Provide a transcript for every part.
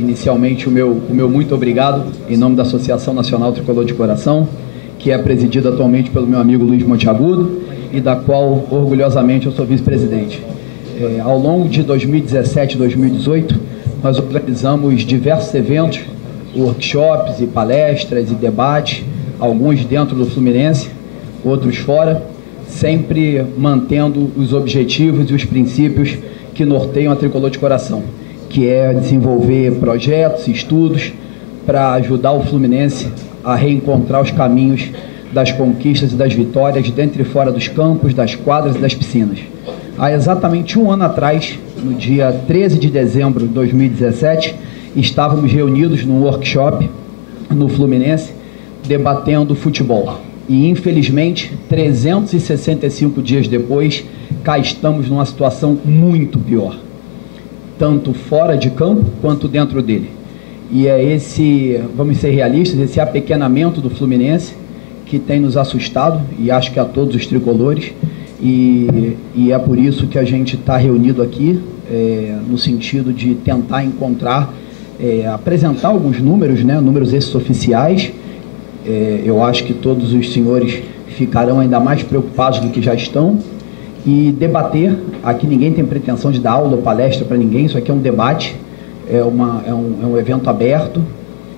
inicialmente o meu muito obrigado em nome da Associação Nacional Tricolor de Coração, que é presidida atualmente pelo meu amigo Luiz Monteagudo e da qual, orgulhosamente, eu sou vice-presidente. Ao longo de 2017 e 2018, nós organizamos diversos eventos, workshops e palestras e debates, alguns dentro do Fluminense, outros fora, sempre mantendo os objetivos e os princípios que norteiam a Tricolor de Coração, que é desenvolver projetos e estudos para ajudar o Fluminense a reencontrar os caminhos das conquistas e das vitórias dentro e fora dos campos, das quadras e das piscinas. Há exatamente um ano atrás, no dia 13 de dezembro de 2017, estávamos reunidos num workshop no Fluminense, debatendo futebol. E, infelizmente, 365 dias depois, cá estamos numa situação muito pior, tanto fora de campo quanto dentro dele. E é esse, vamos ser realistas, esse apequenamento do Fluminense que tem nos assustado, e acho que a todos os tricolores, e é por isso que a gente está reunido aqui, no sentido de tentar encontrar, apresentar alguns números, né, números esses oficiais. Eu acho que todos os senhores ficarão ainda mais preocupados do que já estão, e debater. Aqui ninguém tem pretensão de dar aula ou palestra para ninguém, isso aqui é um debate, é um evento aberto,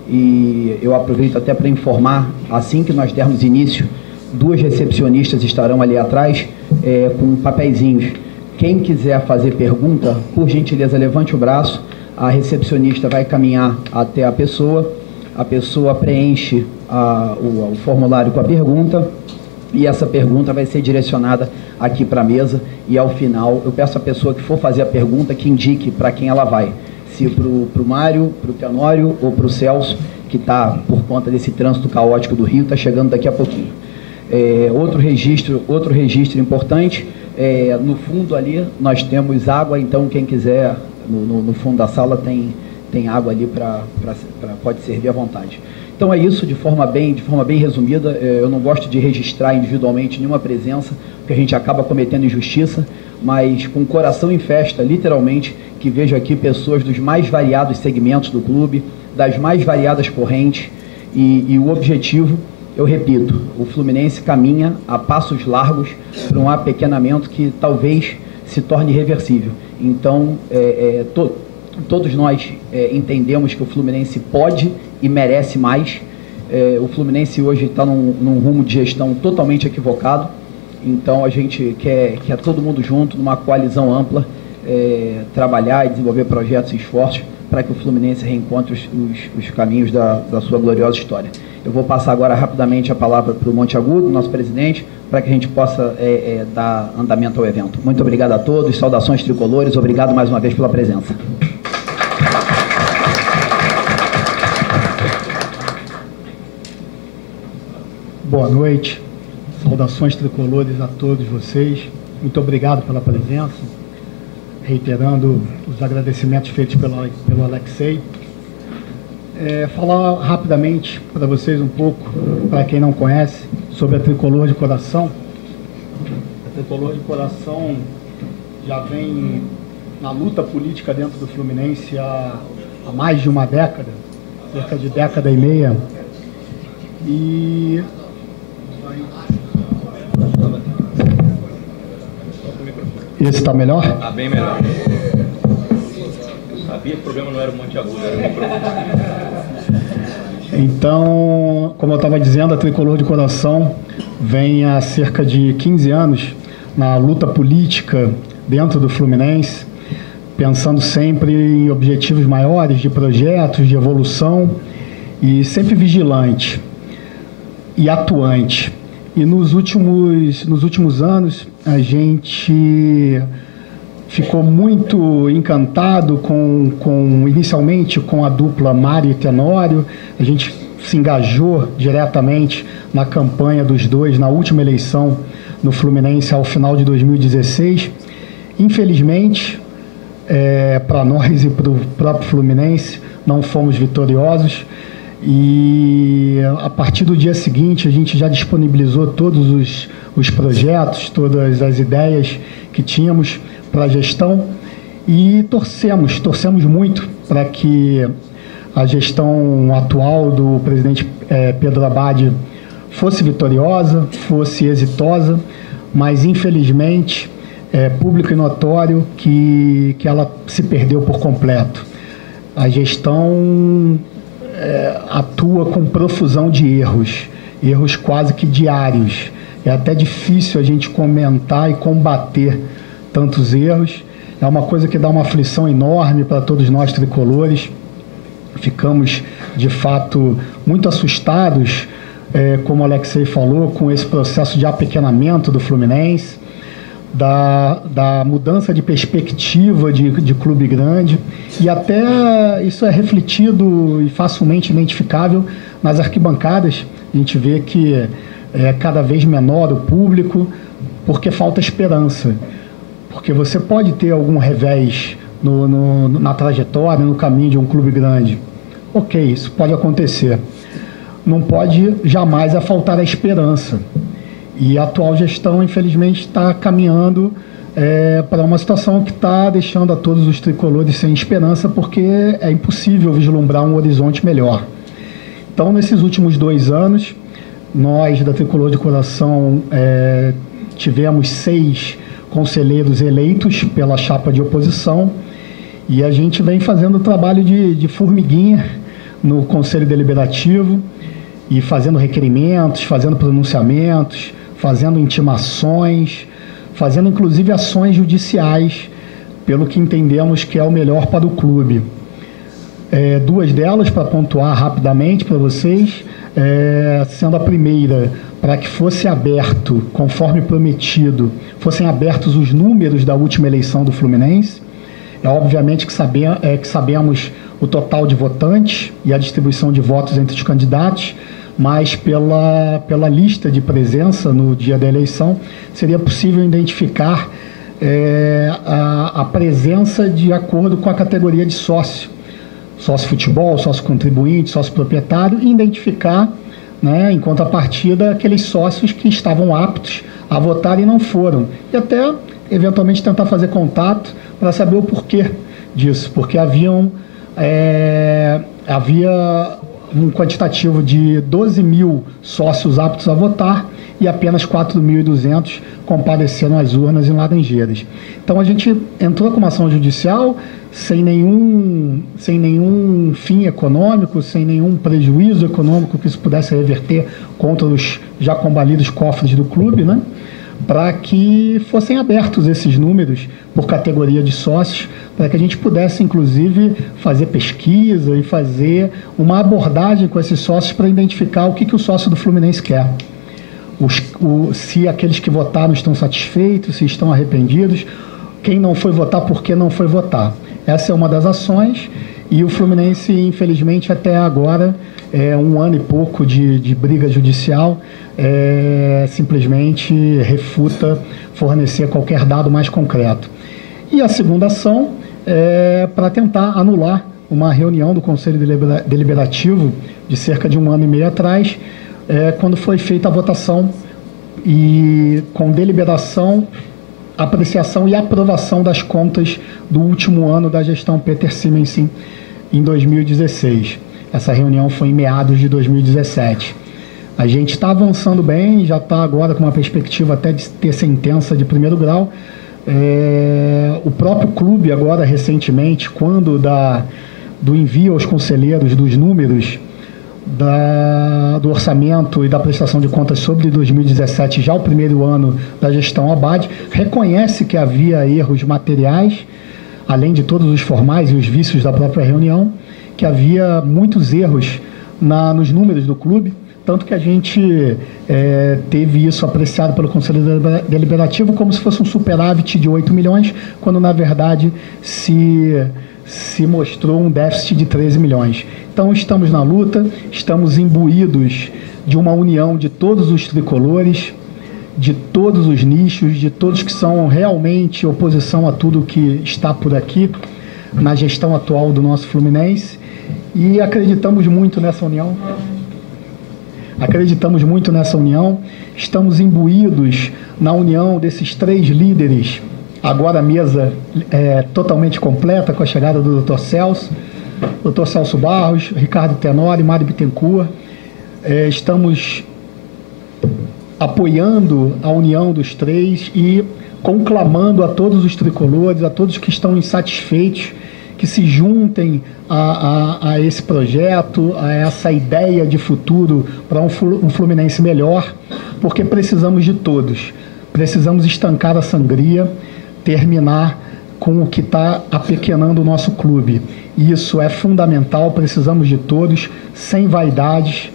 e eu aproveito até para informar, assim que nós dermos início, 2 recepcionistas estarão ali atrás com papeizinhos. Quem quiser fazer pergunta, por gentileza, levante o braço, a recepcionista vai caminhar até a pessoa preenche o formulário com a pergunta, e essa pergunta vai ser direcionada aqui para a mesa, e ao final eu peço à pessoa que for fazer a pergunta que indique para quem ela vai, se para o Mário, para o Tenório ou para o Celso, que está, por conta desse trânsito caótico do Rio, está chegando daqui a pouquinho. Outro registro importante, no fundo ali nós temos água, então quem quiser, no fundo da sala tem água ali pode servir à vontade. Então é isso, de forma bem resumida. Eu não gosto de registrar individualmente nenhuma presença, porque a gente acaba cometendo injustiça, mas com o coração em festa, literalmente, que vejo aqui pessoas dos mais variados segmentos do clube, das mais variadas correntes, e o objetivo, eu repito, o Fluminense caminha a passos largos para um apequenamento que talvez se torne irreversível. Então, todos nós entendemos que o Fluminense pode e merece mais. O Fluminense hoje está num rumo de gestão totalmente equivocado, então a gente quer todo mundo junto, numa coalizão ampla, trabalhar e desenvolver projetos e esforços para que o Fluminense reencontre os caminhos da sua gloriosa história. Eu vou passar agora rapidamente a palavra para o Monteagudo, nosso presidente, para que a gente possa dar andamento ao evento. Muito obrigado a todos, saudações tricolores, obrigado mais uma vez pela presença. Boa noite, saudações tricolores a todos vocês, muito obrigado pela presença, reiterando os agradecimentos feitos pelo Alexei. Falar rapidamente para vocês um pouco, para quem não conhece, sobre a Tricolor de Coração. A Tricolor de Coração já vem na luta política dentro do Fluminense há mais de uma década, cerca de década e meia, e esse está melhor? Está bem melhor. Eu sabia que o problema não era o Monteagudo, era o microfone. Então, como eu estava dizendo, a Tricolor de Coração vem há cerca de 15 anos na luta política dentro do Fluminense, pensando sempre em objetivos maiores, de projetos, de evolução, e sempre vigilante e atuante. E nos últimos anos, a gente ficou muito encantado inicialmente com a dupla Mário e Tenório. A gente se engajou diretamente na campanha dos dois na última eleição no Fluminense ao final de 2016. Infelizmente, para nós e para o próprio Fluminense, não fomos vitoriosos. E a partir do dia seguinte, a gente já disponibilizou todos os projetos, todas as ideias que tínhamos para a gestão, e torcemos muito para que a gestão atual do presidente Pedro Abad fosse vitoriosa, fosse exitosa, mas infelizmente é público e notório que ela se perdeu por completo. A gestão atua com profusão de erros quase que diários. É até difícil a gente comentar e combater tantos erros. É uma coisa que dá uma aflição enorme para todos nós tricolores. Ficamos, de fato, muito assustados, como o Alexei falou, com esse processo de apequenamento do Fluminense, da mudança de perspectiva de clube grande, e até isso é refletido e facilmente identificável nas arquibancadas. A gente vê que é cada vez menor o público, porque falta esperança. Porque você pode ter algum revés na trajetória, no caminho de um clube grande. Ok, isso pode acontecer. Não pode jamais faltar a esperança. E a atual gestão, infelizmente, está caminhando para uma situação que está deixando a todos os tricolores sem esperança, porque é impossível vislumbrar um horizonte melhor. Então, nesses últimos 2 anos, nós da Tricolor de Coração tivemos 6 conselheiros eleitos pela chapa de oposição, e a gente vem fazendo trabalho de formiguinha no Conselho Deliberativo, e fazendo requerimentos, fazendo pronunciamentos, fazendo intimações, fazendo inclusive ações judiciais, pelo que entendemos que é o melhor para o clube. 2 delas, para pontuar rapidamente para vocês, sendo a primeira, para que fosse aberto, conforme prometido, fossem abertos os números da última eleição do Fluminense. Obviamente que sabemos o total de votantes e a distribuição de votos entre os candidatos, mas pela lista de presença no dia da eleição, seria possível identificar a presença de acordo com a categoria de sócio. Sócio futebol, sócio contribuinte, sócio proprietário, e identificar, em contrapartida, aqueles sócios que estavam aptos a votar e não foram. E até, eventualmente, tentar fazer contato para saber o porquê disso, porque havia um quantitativo de 12 mil sócios aptos a votar e apenas 4.200 compareceram às urnas em Laranjeiras. Então a gente entrou com uma ação judicial sem nenhum fim econômico, sem nenhum prejuízo econômico que isso pudesse reverter contra os já combalidos cofres do clube, para que fossem abertos esses números por categoria de sócios, para que a gente pudesse, inclusive, fazer pesquisa e fazer uma abordagem com esses sócios para identificar o que o sócio do Fluminense quer. Se aqueles que votaram estão satisfeitos, se estão arrependidos, quem não foi votar, por que não foi votar. Essa é uma das ações, e o Fluminense, infelizmente, até agora, 1 ano e pouco de briga judicial, simplesmente refuta fornecer qualquer dado mais concreto. E a segunda ação é para tentar anular uma reunião do Conselho Deliberativo de cerca de 1 ano e meio atrás, quando foi feita a votação e com deliberação, apreciação e aprovação das contas do último ano da gestão Peter Simensen em 2016. Essa reunião foi em meados de 2017. A gente está avançando bem, já está agora com uma perspectiva até de ter sentença de primeiro grau. O próprio clube agora, recentemente, quando do envio aos conselheiros dos números do orçamento e da prestação de contas sobre 2017, já o primeiro ano da gestão Abad, reconhece que havia erros materiais, além de todos os formais e os vícios da própria reunião, que havia muitos erros nos números do clube, tanto que a gente teve isso apreciado pelo Conselho Deliberativo como se fosse um superávit de 8 milhões, quando na verdade se mostrou um déficit de 13 milhões. Então estamos na luta, estamos imbuídos de uma união de todos os tricolores, de todos os nichos, de todos que são realmente oposição a tudo que está por aqui na gestão atual do nosso Fluminense, e acreditamos muito nessa união. Estamos imbuídos na união desses 3 líderes, agora a mesa totalmente completa com a chegada do Dr. Celso, Dr. Celso Barros, Ricardo Tenório, Mário Bittencourt. Estamos apoiando a união dos três e conclamando a todos os tricolores, a todos que estão insatisfeitos, que se juntem a esse projeto, a essa ideia de futuro para um Fluminense melhor, porque precisamos de todos. Precisamos estancar a sangria, terminar com o que está apequenando o nosso clube. Isso é fundamental, precisamos de todos, sem vaidades,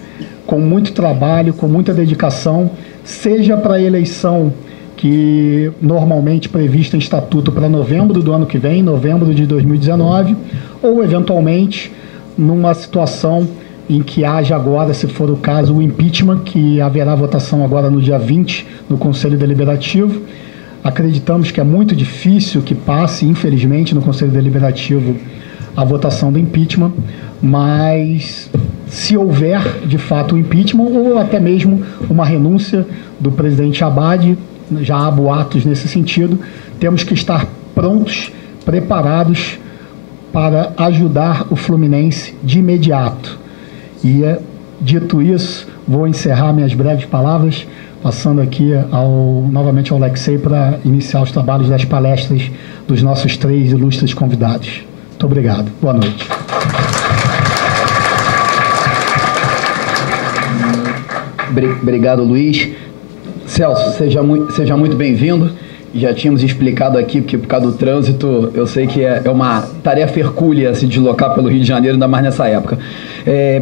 com muito trabalho, com muita dedicação, seja para a eleição que normalmente prevista em estatuto para novembro do ano que vem, novembro de 2019, ou eventualmente numa situação em que haja agora, se for o caso, o impeachment, que haverá votação agora no dia 20 no Conselho Deliberativo. Acreditamos que é muito difícil que passe, infelizmente, no Conselho Deliberativo a votação do impeachment, mas se houver, de fato, o impeachment ou até mesmo uma renúncia do presidente Abad, já há boatos nesse sentido, temos que estar prontos, preparados para ajudar o Fluminense de imediato. E, dito isso, vou encerrar minhas breves palavras, passando aqui novamente ao Alexei para iniciar os trabalhos das palestras dos nossos três ilustres convidados. Muito obrigado. Boa noite. Obrigado, Luiz. Celso, seja muito bem-vindo. Já tínhamos explicado aqui, porque por causa do trânsito, eu sei que é uma tarefa hercúlea se deslocar pelo Rio de Janeiro, ainda mais nessa época.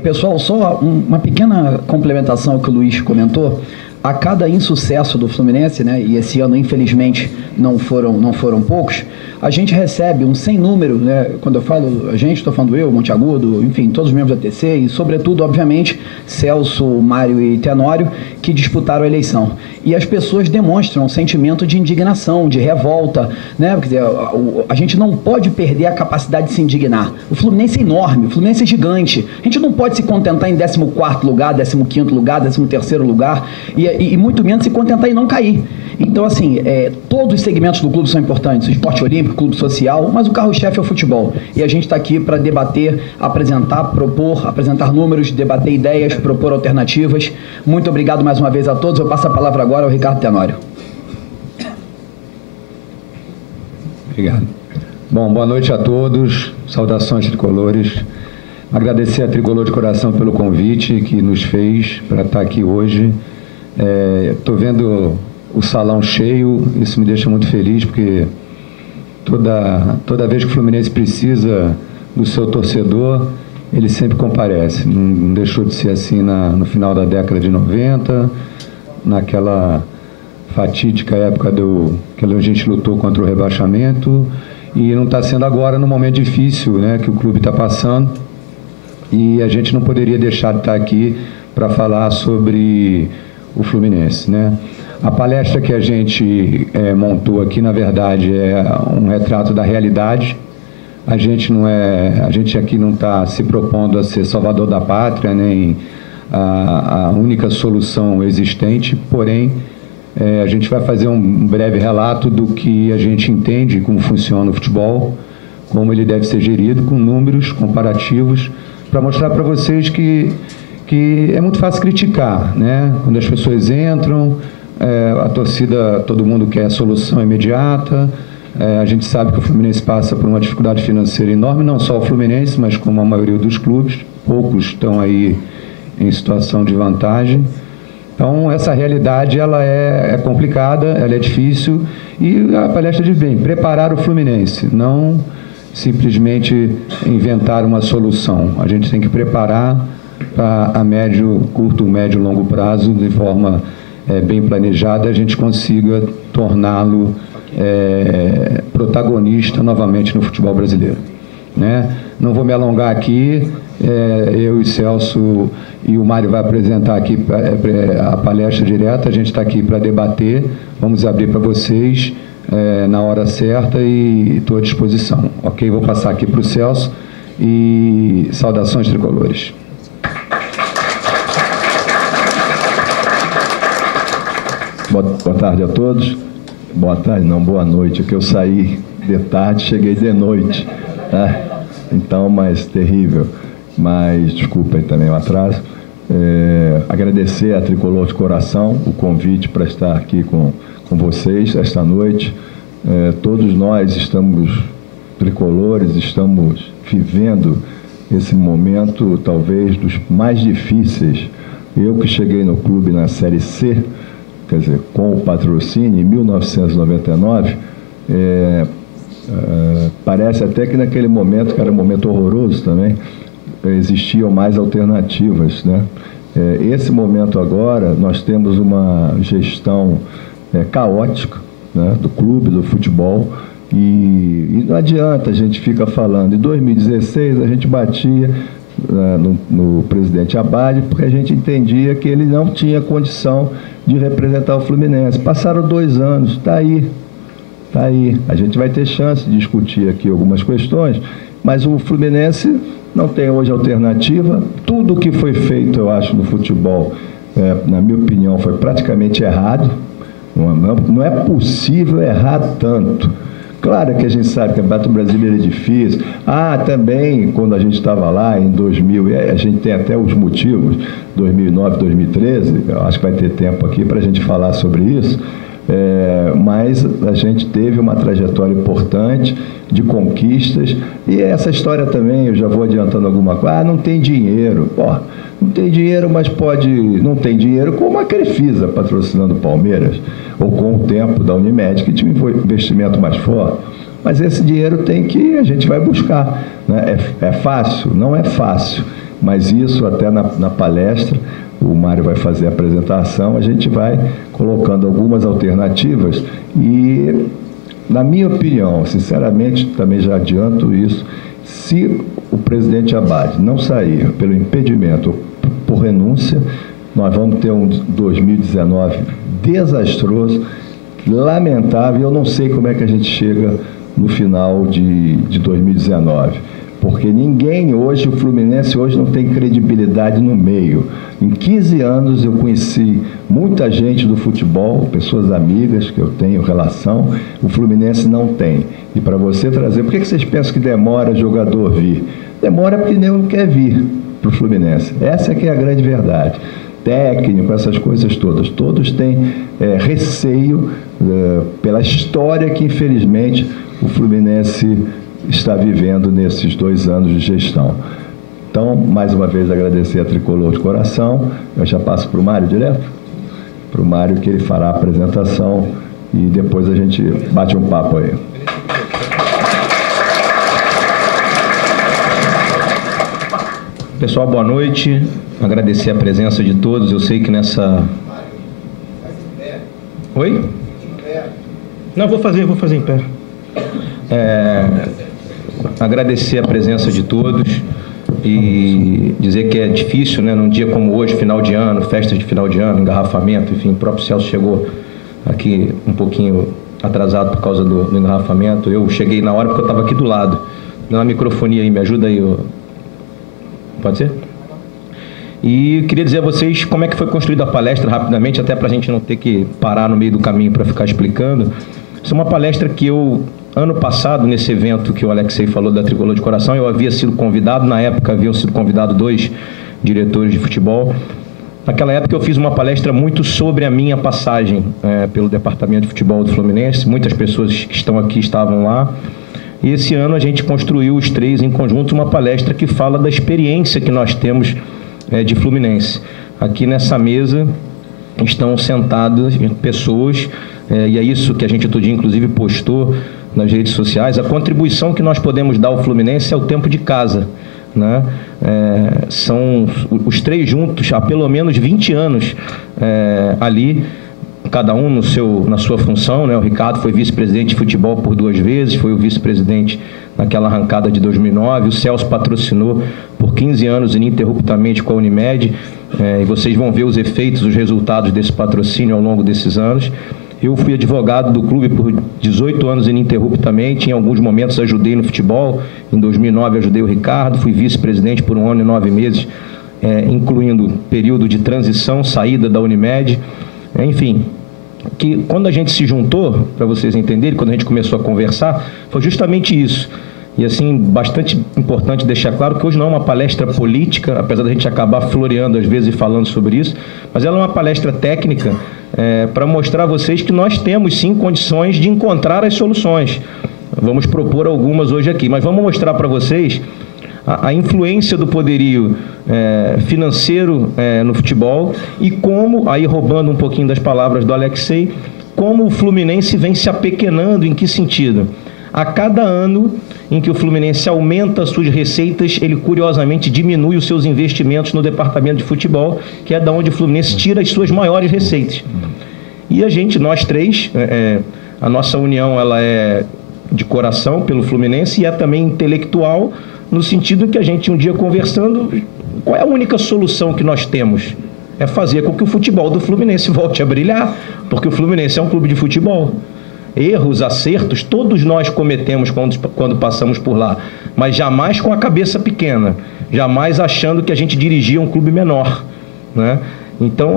Pessoal, só uma pequena complementação ao que o Luiz comentou. A cada insucesso do Fluminense, né, e esse ano, infelizmente, não foram poucos, a gente recebe um sem número, né, quando eu falo a gente, estou falando eu, Monteagudo, enfim, todos os membros da TC e, sobretudo, obviamente, Celso, Mário e Tenório, que disputaram a eleição. E as pessoas demonstram um sentimento de indignação, de revolta, né, quer dizer, a gente não pode perder a capacidade de se indignar. O Fluminense é enorme, o Fluminense é gigante, a gente não pode se contentar em 14º lugar, 15º lugar, 13º lugar, e muito menos se contentar em não cair. Então, assim, todos os segmentos do clube são importantes, o esporte olímpico, o clube social, mas o carro-chefe é o futebol. E a gente está aqui para debater, apresentar, propor, apresentar números, debater ideias, propor alternativas. Muito obrigado mais uma vez a todos. Eu passo a palavra agora ao Ricardo Tenório. Obrigado. Bom, boa noite a todos. Saudações tricolores. Agradecer a Tricolor de Coração pelo convite que nos fez para estar aqui hoje. Estou vendo o salão cheio, isso me deixa muito feliz, porque toda vez que o Fluminense precisa do seu torcedor, ele sempre comparece. Não deixou de ser assim no final da década de 90, naquela fatídica época que a gente lutou contra o rebaixamento, e não está sendo agora no momento difícil, né, que o clube está passando, e a gente não poderia deixar de estar aqui para falar sobre o Fluminense, né? A palestra que a gente montou aqui, na verdade, é um retrato da realidade. A gente aqui não está se propondo a ser salvador da pátria, nem a única solução existente, porém, a gente vai fazer um breve relato do que a gente entende, como funciona o futebol, como ele deve ser gerido, com números comparativos, para mostrar para vocês que é muito fácil criticar, né? Quando as pessoas entram, a torcida, todo mundo quer solução imediata. A gente sabe que o Fluminense passa por uma dificuldade financeira enorme, não só o Fluminense, mas como a maioria dos clubes. Poucos estão aí em situação de vantagem. Então, essa realidade ela é complicada, ela é difícil, e a palestra diz bem, preparar o Fluminense, não simplesmente inventar uma solução. A gente tem que preparar a curto, médio e longo prazo, de forma bem planejada, a gente consiga torná-lo protagonista novamente no futebol brasileiro, né? Não vou me alongar aqui, eu e Celso e o Mário vai apresentar aqui a palestra direta, a gente está aqui para debater, vamos abrir para vocês na hora certa e estou à disposição, ok? Vou passar aqui para o Celso e saudações tricolores. Boa tarde a todos. Boa tarde, não, boa noite, que eu saí de tarde, cheguei de noite. então, mas terrível. Mas, desculpem também o atraso. Agradecer a Tricolor de coração o convite para estar aqui com vocês esta noite. Todos nós estamos tricolores, estamos vivendo esse momento talvez dos mais difíceis. Eu que cheguei no clube na Série C, quer dizer, com o patrocínio em 1999, parece até que naquele momento, que era um momento horroroso também, existiam mais alternativas, né? Esse momento agora, nós temos uma gestão caótica, né, do clube, do futebol, e não adianta a gente ficar falando. Em 2016 a gente batia no presidente Abad, porque a gente entendia que ele não tinha condição de representar o Fluminense. Passaram 2 anos, está aí. A gente vai ter chance de discutir aqui algumas questões, mas o Fluminense não tem hoje alternativa. Tudo o que foi feito, eu acho, no futebol, na minha opinião, foi praticamente errado. Não é possível errar tanto. Claro que a gente sabe que o Campeonato Brasileiro é difícil. Também, quando a gente estava lá em 2000, a gente tem até os motivos, 2009, 2013, eu acho que vai ter tempo aqui para a gente falar sobre isso, mas a gente teve uma trajetória importante de conquistas, e essa história também, eu já vou adiantando alguma coisa, não tem dinheiro. Não tem dinheiro, mas não tem dinheiro como a Crefisa patrocinando o Palmeiras, ou com o tempo da Unimed, que tinha um investimento mais forte. Mas esse dinheiro a gente vai buscar, né? É fácil? Não é fácil, mas isso até na palestra, o Mário vai fazer a apresentação, a gente vai colocando algumas alternativas e, na minha opinião, sinceramente, também já adianto isso, se o presidente Abad não sair pelo impedimento ou por renúncia, nós vamos ter um 2019 desastroso, lamentável. Eu não sei como é que a gente chega no final de 2019, porque ninguém hoje, o Fluminense hoje não tem credibilidade no meio. Em 15 anos eu conheci muita gente do futebol, pessoas amigas que eu tenho relação, o Fluminense não tem. E para você trazer, por que vocês pensam que demora jogador vir? Demora porque nenhum quer vir para o Fluminense. Essa é que é a grande verdade. Técnico, essas coisas todas. Todos têm receio pela história que, infelizmente, o Fluminense está vivendo nesses 2 anos de gestão. Então, mais uma vez, agradecer a Tricolor de coração. Eu já passo para o Mário direto? Para o Mário, que ele fará a apresentação e depois a gente bate um papo aí. Pessoal, boa noite. Agradecer a presença de todos. Eu sei que nessa... Oi? Não, vou fazer em pé. Agradecer a presença de todos e dizer que é difícil, né, num dia como hoje, final de ano, festa de final de ano, engarrafamento, enfim, o próprio Celso chegou aqui um pouquinho atrasado por causa do engarrafamento. Eu cheguei na hora porque eu estava aqui do lado. Dá uma microfonia aí, me ajuda aí. Pode ser? E queria dizer a vocês como é que foi construída a palestra rapidamente, até para a gente não ter que parar no meio do caminho para ficar explicando. Isso é uma palestra que eu, ano passado, nesse evento que o Alexei falou da Tricolor de Coração, eu havia sido convidado, na época haviam sido convidados 2 diretores de futebol. Naquela época eu fiz uma palestra muito sobre a minha passagem pelo Departamento de Futebol do Fluminense, muitas pessoas que estão aqui estavam lá. E esse ano a gente construiu os 3 em conjunto uma palestra que fala da experiência que nós temos de Fluminense. Aqui nessa mesa estão sentadas pessoas, e é isso que a gente outro dia inclusive postou nas redes sociais, a contribuição que nós podemos dar ao Fluminense é o tempo de casa, né? São os 3 juntos há pelo menos 20 anos ali, cada um na sua função, né? O Ricardo foi vice-presidente de futebol por 2 vezes, foi o vice-presidente naquela arrancada de 2009, o Celso patrocinou por 15 anos ininterruptamente com a Unimed, e vocês vão ver os efeitos, os resultados desse patrocínio ao longo desses anos. Eu fui advogado do clube por 18 anos ininterruptamente, em alguns momentos ajudei no futebol, em 2009 ajudei o Ricardo, fui vice-presidente por 1 ano e 9 meses, incluindo período de transição, saída da Unimed, enfim, que quando a gente se juntou, para vocês entenderem, quando a gente começou a conversar, foi justamente isso. E assim, bastante importante deixar claro que hoje não é uma palestra política, apesar da gente acabar floreando às vezes e falando sobre isso, mas ela é uma palestra técnica para mostrar a vocês que nós temos sim condições de encontrar as soluções. Vamos propor algumas hoje aqui, mas vamos mostrar para vocês a influência do poderio financeiro no futebol e como, aí roubando um pouquinho das palavras do Alexei, como o Fluminense vem se apequenando, em que sentido? A cada ano em que o Fluminense aumenta as suas receitas, ele curiosamente diminui os seus investimentos no departamento de futebol, que é da onde o Fluminense tira as suas maiores receitas. E a gente, nós três, a nossa união ela é de coração pelo Fluminense e é também intelectual, no sentido que a gente um dia conversando, qual é a única solução que nós temos? É fazer com que o futebol do Fluminense volte a brilhar, porque o Fluminense é um clube de futebol. Erros, acertos, todos nós cometemos quando passamos por lá, mas jamais com a cabeça pequena, jamais achando que a gente dirigia um clube menor, né? Então,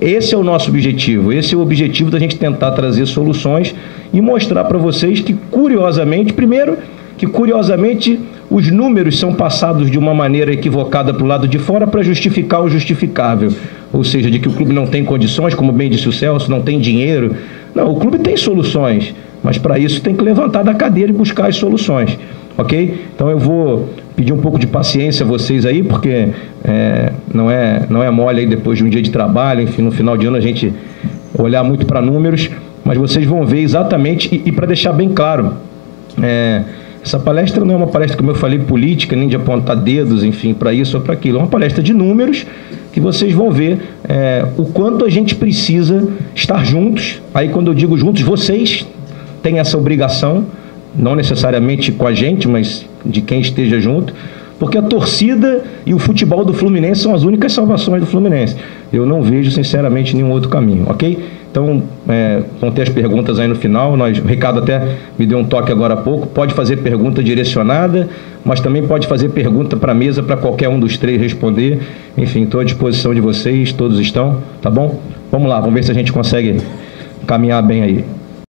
esse é o nosso objetivo, esse é o objetivo da gente tentar trazer soluções e mostrar para vocês que, curiosamente, primeiro, que curiosamente os números são passados de uma maneira equivocada para o lado de fora para justificar o justificável, ou seja, de que o clube não tem condições, como bem disse o Celso, não tem dinheiro. Não, o clube tem soluções, mas para isso tem que levantar da cadeira e buscar as soluções, ok? Então eu vou pedir um pouco de paciência a vocês aí, porque não é mole aí depois de um dia de trabalho, enfim, no final de ano a gente olhar muito para números, mas vocês vão ver exatamente, e para deixar bem claro, essa palestra não é uma palestra, como eu falei, política, nem de apontar dedos, enfim, para isso ou para aquilo. É uma palestra de números que vocês vão ver o quanto a gente precisa estar juntos. Aí, quando eu digo juntos, vocês têm essa obrigação, não necessariamente com a gente, mas de quem esteja junto, porque a torcida e o futebol do Fluminense são as únicas salvações do Fluminense. Eu não vejo, sinceramente, nenhum outro caminho, ok? Então, vão ter as perguntas aí no final. O Ricardo até me deu um toque agora há pouco. Pode fazer pergunta direcionada, mas também pode fazer pergunta para a mesa, para qualquer um dos três responder. Enfim, estou à disposição de vocês, todos estão, tá bom? Vamos lá, vamos ver se a gente consegue caminhar bem aí.